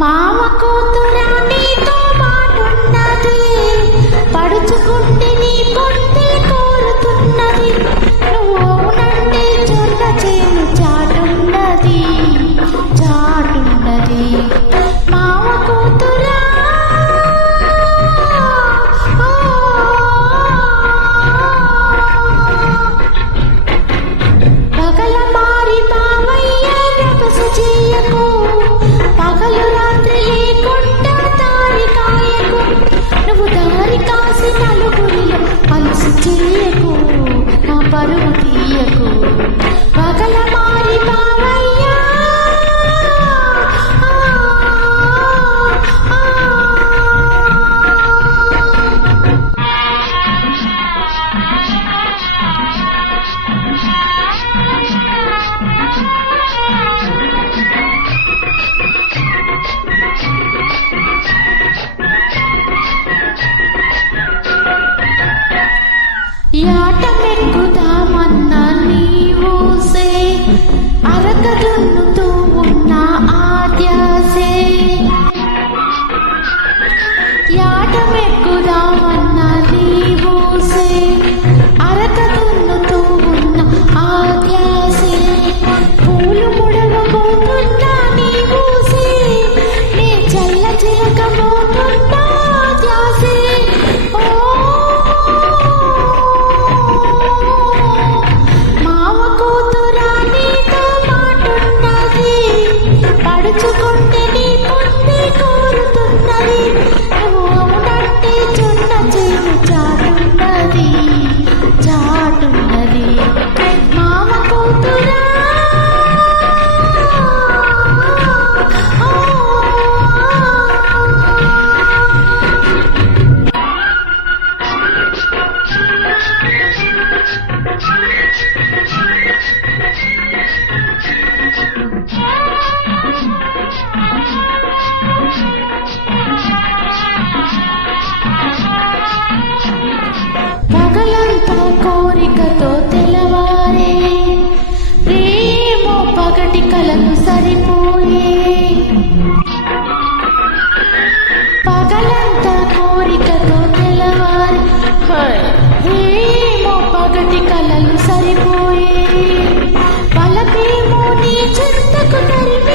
మామ కూతురా నీతో మాటున్నది, పడుచుకుంటే నీ పొట్టే కోరుతున్నది. నువ్వు అవునంటే చొల్ల చేను చాటున్నది, చాటున్నది. మామ కూతురా పగల మారి మావయ్య రభస చేయకు, పగలు రాత్రి లేకుండా దారి కాయకు. నువ్వు దారి కాసి నలుగురిలో అలసి చేయకు, నా పరువు తీయకు. పగల మారి మావయ్య యాటమెక్కుదామన్నా నీవూసే, అరకదున్నుతూ ఉన్న ఆద్యాసే. యాటమెక్కుదామన్నా నీవూసే, అరకదున్నుతూ ఉన్న ఆద్యాసే. పూలు ముడవబోతున్నా నీవూసే, నీ చల్ల చిలకబోతున్నా ఆద్యాసే. పడుచుకుంటే నీ పొట్టే కోరుతున్నది. నువ్వు అవునంటే చున్న చేను చాటున్నది, చాటున్నది. మామ కూతురా పగలంతా కోరికతో తెలవారే, ప్రేమో పగటి కలను సరిపోయే. పగలంతా కోరికతో తెలవారే, ప్రేమో పగటి కలలు సరిపోయే. పలకేమో నీ చెంతకు తరిమి